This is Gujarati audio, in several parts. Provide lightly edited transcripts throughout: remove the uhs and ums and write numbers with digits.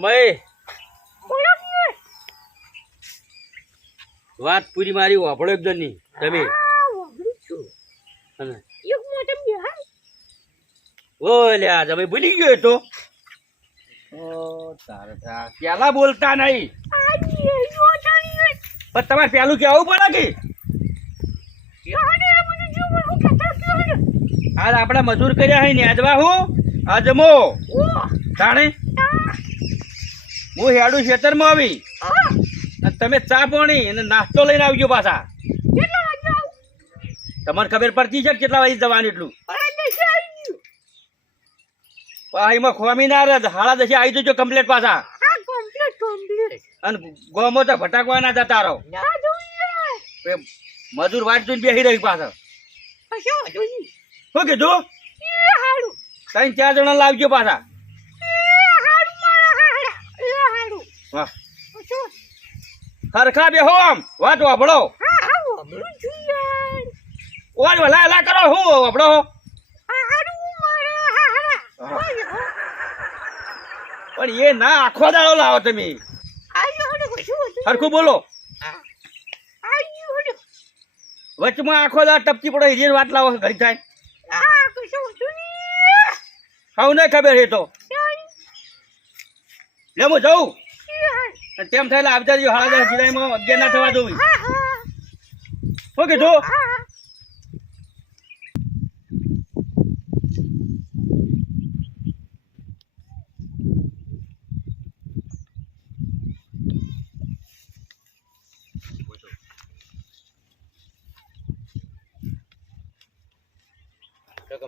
જમાઈ વાત પૂરી મારી વાપડો એકદમ ની તમે ઓ લ્યા જમાઈ ભૂલી ગયો તો તારા પેલા બોલતા નહીં પણ તમારે પેલું કેવું પડે કે આજ આપડે મજૂર કર્યા હોય ને આજવા હું અજમો તાણે હું હેડું ખેતરમાં આવી અને તમે ચા પાણી અને નાસ્તો લઈને આવજો પાછા તમારે ખબર પડતી છે કેટલા વાગે જવાનું એટલું એમાં ખોમી ના રહે હાડા દસે આવી જજો કમ્પ્લેટ પાછા અને ગોમો તો ભટકવા ના જતા રહો મજૂર વાટ જોઈને બેસી રહી પાછળ શું કીધું 3-4 જણા લાવજો પાછા સરખા બેહો આમ વાત વાપડો ઓર વલા હલા કરો હું વાપડો પણ એ ના આખો દાડો લાવો તમે સરખું બોલો વચમાં આખો દાડો ટપકી પડો હિરિયન વાત લાવો ઘડી થાય હાઉ નહીં ખબર હે તો લે હું જઉં તેમ થયેલા આવતા રહ્યો હાડા 10 જુલાઈમાં 11 ના થવા દઉં શું કીધું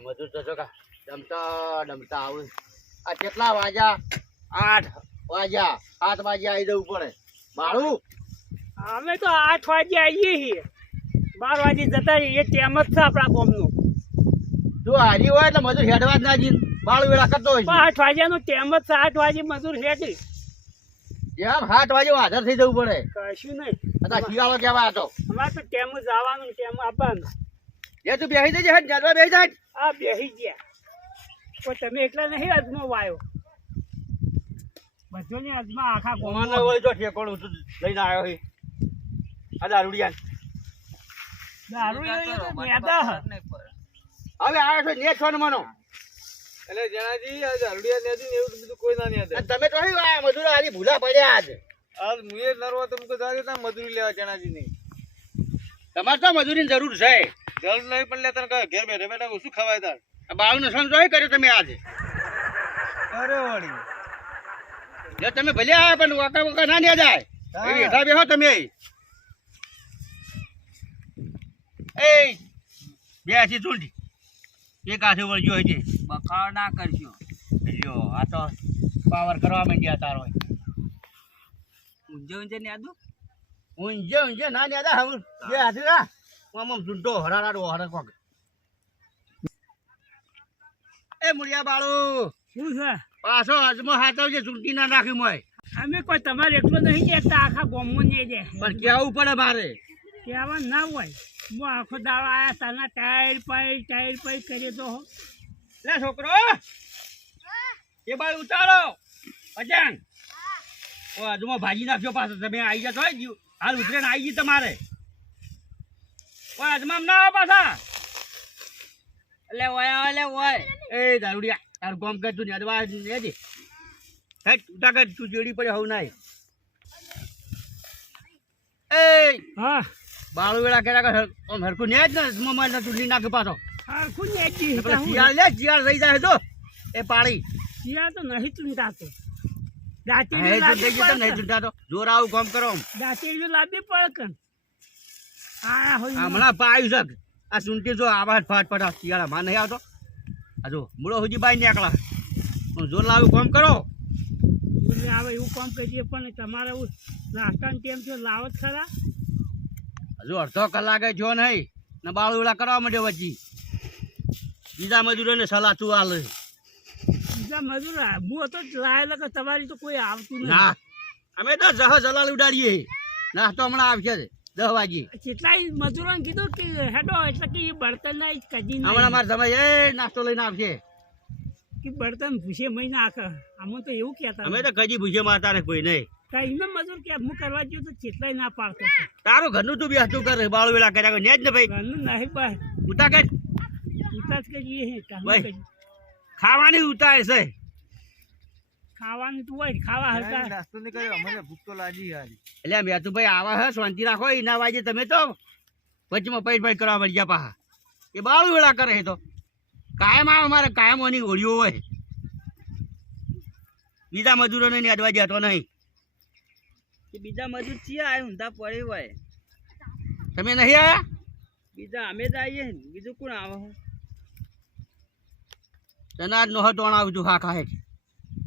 મજૂર તો જો ડમતા ડમતા આવું આ કેટલા વાગ્યા 8 વાગ્યા 7 વાગ્યા આવી જવું પડે બાળું અમે તો 8 વાગે આવીએ છીએ 12 વાગે જતા રહીએ ટેમ જ છે આપણા ગામનું જો હારી હોય એટલે મજૂર હેડવા જ ના જી બાળું વેળા કરતો હોય 8 વાગ્યાનો ટેમ જ છે 8 વાગે મજૂર હેડી એમ 8 વાગે હાજર થઈ જવું પડે કશું નહીં અત્યારે શિયાળો કેવા હતો અમારે તો ટેમ જવાનું ટેમ આપવાનું એ તું બેસી જજે હટ જાડવા બેસી જાય આ બેસી ગયા પણ તમે એકલા નહીં અજમો વાયો બધોને અજમા આખા કોમાને હોય તો ઠેકોણું તું લઈને આવ્યો હે આ દારૂડિયા દારૂ મેદા હવે આવ્યો છો ને છો ને મનો એટલે જણાજી આ દારૂડિયા ને એવું બધું કોઈ ના નહીં અને તમે તો અહીં આ મજૂર આલી ભૂલા પડ્યા આજ આજ મુએ નરવા તમને જાગે તા મજૂરી લેવા જણાજી નહીં તમારે તો મજૂરીની જરૂર છે જરૂર નહીં પણ લેતા કહે ઘેર બેઠા બેઠા ઓછું ખવાય તાર બાળું નસણ જોઈ કર્યો તમે આજે અરે વળી જો તમે ભલે આવ્યા પણ વાકા વાકા ના ન્યા જાય એવી હેઠા બેહો તમે એ બે હાથી ચૂંટી એક હાથે વળજો હોય છે બખાડો ના કરજો લ્યો આ તો પાવર કરવા માંડ્યા તારો ઊંઝે ઊંઝે ને આદુ ઊંઝે ઊંઝે ના ન્યા જા હમ બે હાથી ના આમ ચૂંટો હરાડો હરક કોક એ મુળિયા બાળું શું છે પાછો અજમો હાથવજે ચૂંટી ના નાખ્યું મોય અમે કોઈ તમારે એકલો નહીં જતા આખા ગામમાં નહીં જાય પણ કેવું પડે મારે કહેવા ના હોય હું આખો દાડો આયા તાના ટાયર પાઈ કરીએ તો લે છોકરો એ ભાઈ ઉતારો અજાન ઓ અજમો ભાજી નાખ્યો પાછો તમે આવી જતો હોય હાલ ઉતરે ને આવી ગઈ તમારે ઓ અજમામ ના આવો પાછા એટલે ઓય એ દારૂડિયા તારું કામ કર તું નેદવા નેજી હેટ ઉતા કર તું જેડી પડે હોવ નાય એ હા બાળુ વેળા કર્યા કર ઓમ હરકું નેજ ને મોબાઈલ ના ચૂંટણી નાખે પાછો હરખું નેજી શિયાળ લે શિયાળ રહી જાય તો એ પાડી શિયાળ તો નહીં ચૂંટાતો નહીં ચૂંટાતો જોર આવું કામ કરો દાંતી લાવવી પડે કન આ હોય હમણાં પાયું છે આ ચૂંટી જો આવા ફાટ પડા શિયાળા માં નહીં આવતો આ જો મૂળો સુધી બાઈ નીકળા જોર લાવું કામ કરો આવે એવું કામ કરીએ પણ તમારે નાસ્તાનો ટાઈમ છે લાવો જ ખરા હજુ અડધો કલાકે જો નહીં ને બાળુ વેળા કરવા માંડ્યો વચ્ચી બીજા મજૂરોને સલાહ તું હાલ બીજા મજૂર હું તો લાયેલો કે તમારી તો કોઈ આવતું ના નહીં અમે તો જહ જલાલ ઉડાડીએ નાસ્તો હમણાં આવશે 10 વાગે કેટલાય મજૂરોને કીધું કે હેડો એટલે કે એ બળતણ ના કદી હમણાં મારે સમય એ નાસ્તો લઈને આવશે કે બળતણ ભૂસે મહી નાખે આમાં તો એવું કહેતા અમે તો કદી ભૂજે મારતા ને કોઈ નહીં. કઈ ને મજૂર કે હું કરવા ગયો તો કેટલાય ના પાડતો હતો. તારું ઘરનું તું બેસતું કરે બાળો વેળા કર્યા ને જ ને ભાઈ. ઘરનું નહીં ભાઈ ઉતા કઈ ઉતાર કરીએ હે કામ ભાઈ. કરીએ. ખાવાની ઉતાર છે. ખાવાનું તું હોય ખાવા હલકા નાસ્તો નહીં કર્યો મને ભૂખ તો લાગી યાર. એટલે મેં તું ભાઈ આવા હે શાંતિ રાખો એના વાજે તમે તો વચમાં પૈટ કરવા મળી ગયા પાહા. એ બાળો વેળા કરે છે તો કાયમ આવે અમારે કાયમ ઓની ઓળીઓ હોય. બીજા મજૂરોને નહીં અડવા જતો નહીં. બીજા મજૂર છીએ આ ઊંધા પડે હોય તમે નહીં આયા? બીજા અમે જ આવીએ ને બીજું કોણ આવે હું તને નો હટોણ આવતું હા ખાય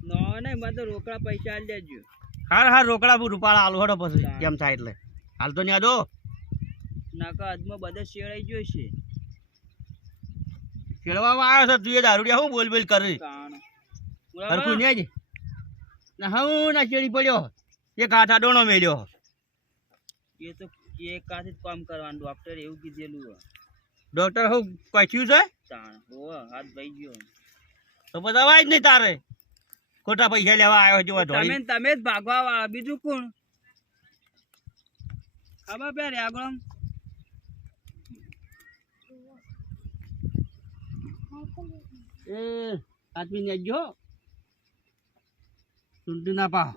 નો નહીં મને તો રોકડા પૈસા આલી દેજો હાર હાર રોકડા રૂપાળા આલુ હડો પછી કેમ થાય એટલે હાલ તો ન્યા દો નાકા અદમાં બધે શેળાઈ ગયો છે ખેડવામાં આવ્યો છે તું એ દારૂડિયા હું બોલ બોલ કરી કાણ હરખું ને જ ના હું ના ચેડી પડ્યો એક હાથા ડોણો મેલ્યો. એ તો એક કાથી જ કામ કરવાનું ડોક્ટર એવું કીધેલું હે. ડોક્ટર હું કચ્યું છે તાણ હો હાથ ભાઈ ગયો તો બતાવાય જ નહીં તારે ખોટા પૈસા લેવા આવ્યો જોવા તમે તમે જ ભાગવા વાળા બીજું કોણ ખબર પ્યારે આગળ એ આદમી ને જો સુંદરી ના પા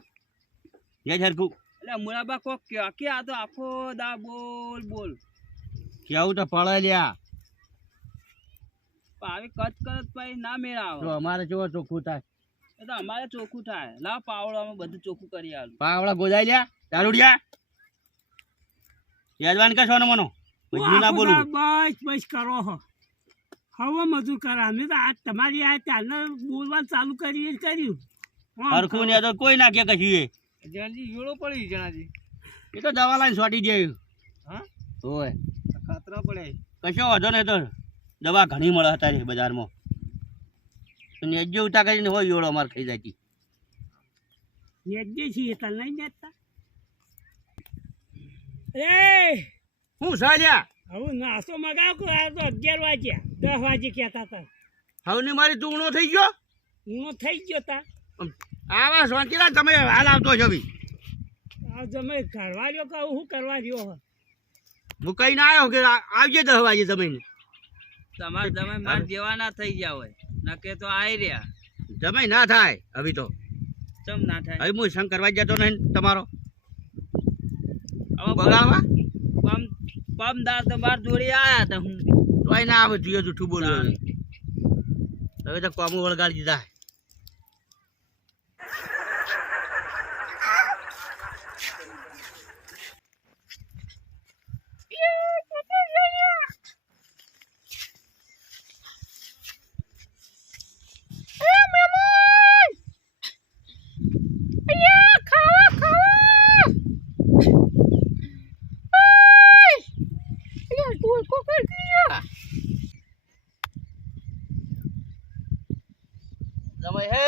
એ હરખું એટલે મુરાબા કોક કયો કે આ તો આખો દા બોલ બોલ કેવું તો પડે લ્યા. પણ આવી કચ કરત પછી ના મેળા તો આવે અમારે જોવો ચોખ્ખું થાય. એ તો અમારે ચોખ્ખું થાય લાવ પાવડામાં બધું ચોખ્ખું કરી આલું પાવડા ગોદાઈ લ્યા દારૂડિયા યાદવાન કશો ને મનો મજૂર ના બોલું. બસ બસ કરો હો હવે મજૂર કરા અમે તો આ તમારી આ ચાલને બોલવાનું ચાલુ કરીએ જ કર્યું હરખું ને તો કોઈ ના કે કશું જણાજી યોળો પડી જણાજી એ તો દવા લાઈન સોટી જાય. હા હોય ખાતરા પડે કશો વાંધો નહીં તો દવા ઘણી મળે અત્યારે બજારમાં તો નેજો ઉતા કરીને હોય યોળો અમારે ખાઈ જાય. નેજે છીએ તને નહીં નેજતા એ હું સાલ્યા હવે નાસ્તો મગાવ કો આ તો 11 વાગ્યા 10 વાગે કહેતા હતા હવની મારી તું ઊણો થઈ ગયો. હું થઈ ગયો તા આવા શાંતિલા તમે હાલ આવતો છો બી આ તમે કરવા રહ્યો કે હું કરવા રહ્યો હો હું કઈ ના આવ્યો કે આવજે 10 વાગે તમે તમારે તમે માર દેવાના થઈ ગયા હોય નકે તો આઈ રહ્યા જમાઈ ના થાય હવે તો ચમ ના થાય હવે હું સંગ કરવા જતો નહીં તમારો હવે બગાડવા પમદાર તો બાર જોડી આયા હતા હું તોય ના આવે જોઈએ જૂઠું બોલવું હવે તો કોમું વળગાડી દીધા. જમાઈ હે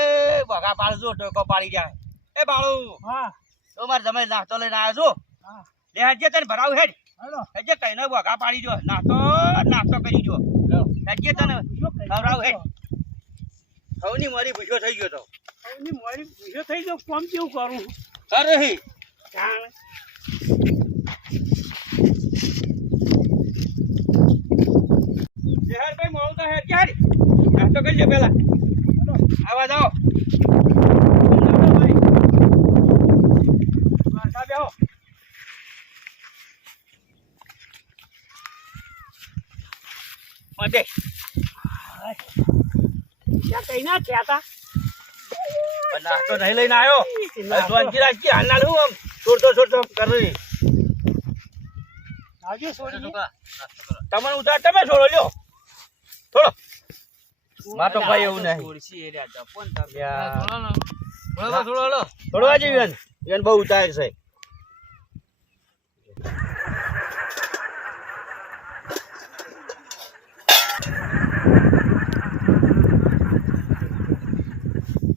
બગા પાડજો ટોકો પાડી જાય. એ બાળુ હા તો મારે જમાઈ નાસ્તો લઈને આવ્યો છું. હા લે હજે તને ભરાવું હેડ હાલો હજે કઈને બગા પાડી જો નાસ્તો કરી જો હજે તને ખવડાવું હેડ. હવની મારી ભૂસો થઈ ગયો તો હવે મારી ભૂસો થઈ ગયો કોમ કેવું કરું અરે હે જાણ હેડ ભાઈ મોડું તો હેડ ક્યારે નાસ્તો કરી લે પેલા આવા જાઓ બેહો ઓડે ત્યાં કઈ ના કહેતા નાસ્તો નહીં લઈને આવ્યો શાંતિ રાખી હાલ ના લઉં આમ છોડતો કરી આવજો છોડી તમને ઉતાર તમે છોડો લ્યો થોડો માં તો ભાઈ એવું નહીં છોડશી એ રહ્યા જપો ને થોડો થોડવા જેવી એને બહુ ઉતાર છે.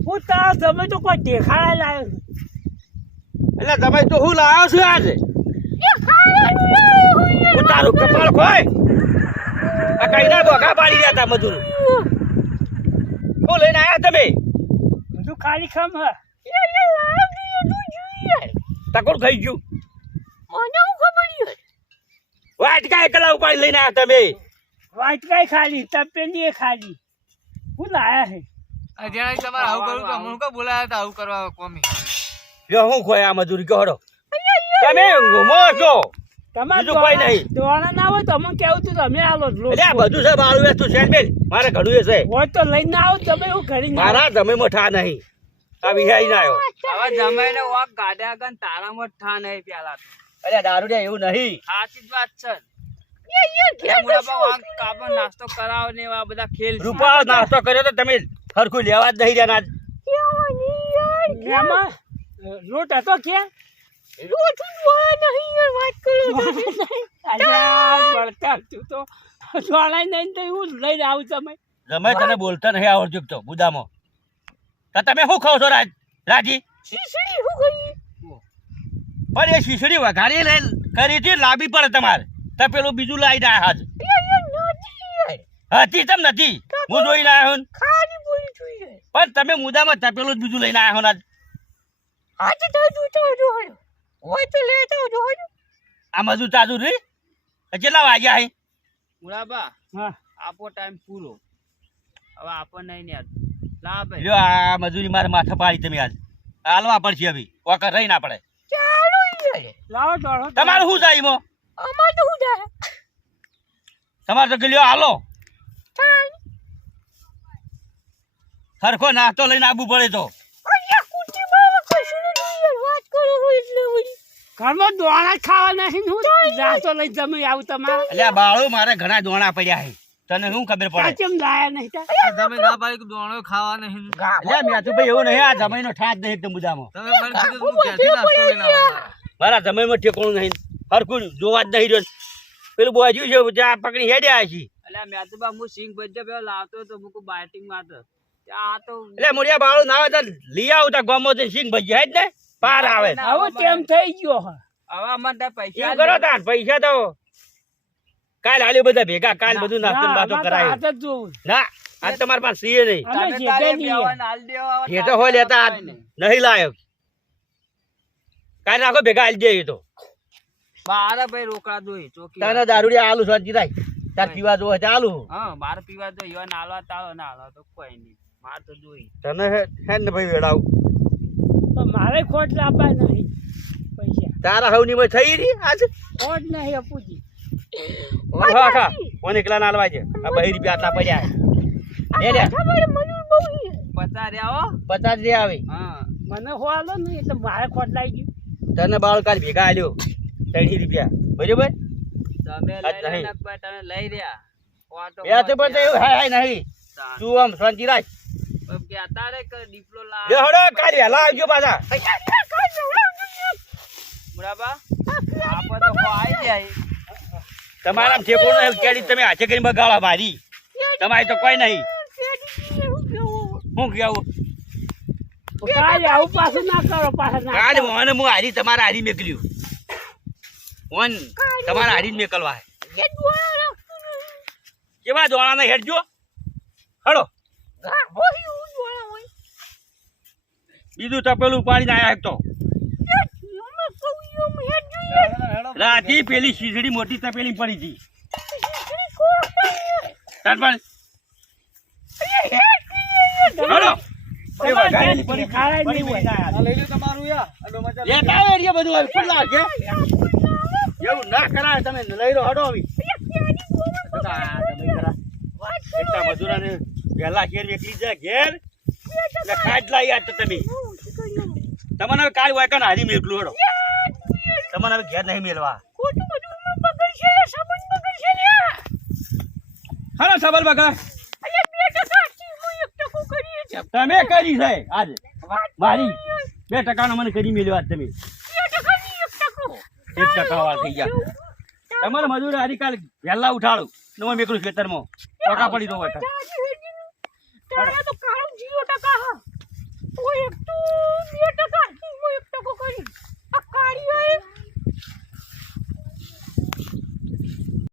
હું તાર તમે તો કોઈ દેખાડા લાવ્યો એટલે તમે તો હું લાવ્યો છું આજે હું તારું કપાળ ખોય આ કઈ ના બોગા પાડી રહ્યા હતા મજૂર ઓ હું લઈને આયા તમે બધું ખાલી ખમ હ તકોડ ખાઈ ગયું વાટકા એકલા ઉપાડી લઈને આયા તમે વાટકાઈ ખાલી તપેલી એ ખાલી હું લાયા હે આ જણાજી તમારે આવું કરવું તો અમને કોણ બોલાયા હતા આવું કરવા કોમી લ્યો હું ખોય આ મજૂરી કહો તમે ઘૂમો છો તમારે બીજું કોઈ નહીં. દોણા ના હોય તો અમને કેવું તું તમે આલો જ લો એટલે આ બધું છે બાળું વેચતું છે બેન મારે ઘણું એ છે હોય તો લઈને આવો તમે હું ઘરે ના મારા જમીનમાં ઠા નહીં આ વિહાઈ ના આવ્યો હવે જમાઈને વાક ગાડ્યા કન તારામાં જ ઠા નહીં પેલા તો અરે દારૂડિયા એવું નહીં સાચી જ વાત છે એ મુળાબા વાક કાપો નાસ્તો કરાવો ને એવા બધા ખેલ છે. રૂપા નાસ્તો કર્યો તો તમે સરખું લેવા જ નહીં રહ્યા એમાં લોટ હતો કે બળતા તું તો સોળાઈ નહીં તો હું લઈને આવું તમે તમે તને બોલતા નહીં આવડતું તો બુદામાં તો તમે શું ખાવ છો રાજી પણ એ શીશડી વઘારી લઈ કરી હતી લાંબી પડે તમારે તો પેલું બીજું લાવીને આવ્યા હતી તમ નથી હું જોઈને આવ્યો ને. પણ તમે મુદામાં તપેલું જ બીજું લઈને આવ્યો ને આ મજૂર તાજુ રી કેટલા વાગ્યા હે મુળાબા હા આપો ટાઈમ પૂરો હવે આપો નહીં ને લા ભાઈ લ્યો આ મજૂરી મારે માથે પાડી તમે આજ હાલવા પડશે હવે વખત રહી ના પડે લાવો દોડો તમારે શું જાય એમાં તમારે તો ગયો હાલો સરખો નાસ્તો લઈને આવવું પડે તો ઘરમાં દોણા ખાવા નહીં હું જાતો લઈ જમી આવું તમારે એટલે આ બાળો મારે ઘણા દોણા પડ્યા છે તને શું ખબર પડે કેમ લાયા નહીં તા? તમે ના પાડી કે દોણો ખાવા નહીં એટલે મેં તો ભાઈ એવું નહીં આ જમીનો ઠાજ નહીં એકદમ મુદ્દામાં તમે મને કીધું તું ક્યાંથી નાસ્તો લઈને આવવાના? મારા જમીનમાં ઠેકોણું નહીં હરખું જોવા જ નહીં રહ્યો પેલું બોજ્યું છે જ્યાં પકડી હેડ્યા છે એટલે મેં તો બા હું સિંગ ભજ્જો પેલો લાવતો તો મુકુ બાઇટિંગ માં તો આ તો એટલે મોડિયા બાળો ના આવે તો લઈ આવતા ગમો તો સિંગ ભજી હેડ ને પાર આવે હવે કેમ થઈ ગયો હ હવે અમારે પૈસા શું કરો તાર પૈસા તો કાલ હાલ્યો બધા ભેગા કાલ બધું નાસ્તો ને બાતો કરાય હાથ જ જોવું ના આજ તમારી પાસે સીએ નહીં અમે તમે જેટે તારે નહીં બેવાને હાલ દેવા આવે એ તો હોય લેતા આજ નહીં લાયક કાલ નાખો ભેગા હાલ જાય તો બારે ભાઈ રોકડા દોઈ ચોકી તને દારૂડિયા આલુ સોચી થાય તાર પીવા જો ચાલુ હા બાર પીવા તો ઈવન હાલવા તાળો ના હાલવા તો કોઈ નહીં માર તો જોઈ તને હે ને ભાઈ વેડાવ પણ મારે ખોટ લાવવા નહીં પૈસા તારા હવની માં થઈ રહી આજ ખોટ નહીં અપુજી હા હા કોને એકલા ના આલવા છે આ 2 રૂપિયા આટલા પડ્યા લે લે 50 રહ્યા હો 50 રે આવે હા મને હો આલો નહીં એટલે મારે ખોટ લાગી ગયું તને બાળ કાલ ભેગા આલ્યો 30 રૂપિયા બરાબર તમે આજ લઈ નહીં. લે નકબા તમે લઈ રહ્યા ઓટો યા તો પણ એવું હાય નહીં તાન. તું આમ શાંતિ રાખ કે અત્યારે કે ડીપલો લા લે હડો કાલ વહેલા આવજો પાછા બરાબર આપો તો આઈ જાય તમારા ઠેકોણું કેડી તમે હાથે કરીને બગાડો મારી તમારી તો કોઈ નહીં હું કેવું કાલે આવું પાછું ના કરો પાછા ના કાલ મોને હું હારી તમારા હારી મેકલ્યું મોન તમારા હારી જ મેકલવા હે કેવા દોણાને હેડજો હડો બીજું તપેલું પાણી આયા એક તો રાતી પેલી શીશડી મોટી તપેલી પડી હતી તાર પણ હડો એ વઘારેલી પડી ખારાય નહીં હોય. આ લઈ લો તમારું યા આ ડોમાચા લેતા આવે એટલે બધું હવે ખુલ્લા છે એવું ના કરાય તમે લઈ લો હડો આવી એટલા મજૂરાને વહેલા ઘેર વેકલી જાય ઘેર ને ખાટ લાવી આજ તો તમે તમને હવે કાલ વાયકાને હારી મેકલું હડો તમને હવે ઘેર નહીં મેળવા હા સબલ બગા તમે કરી છે આજે મારી 2% મને કરી મેળવા આજ તમે 1% વાર થઈ ગયા તમારે મજૂર હારી કાલ વહેલા ઉઠાડું ને હું મેકલું ખેતરમાં ટકા પડી દો હોય તો